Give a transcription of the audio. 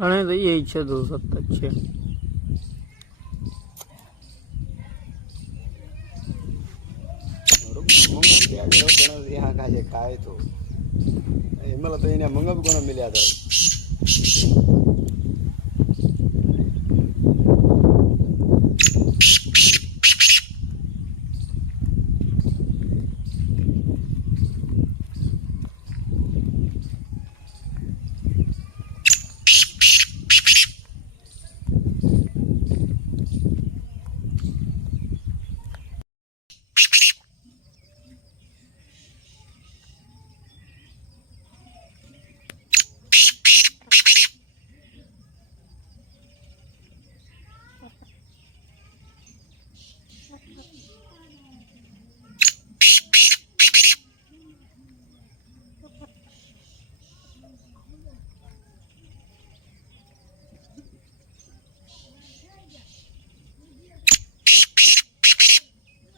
અને તો એ છે તો સતત છે काय तो हिमालय तो इन्हें मंगा भी कोना मिला था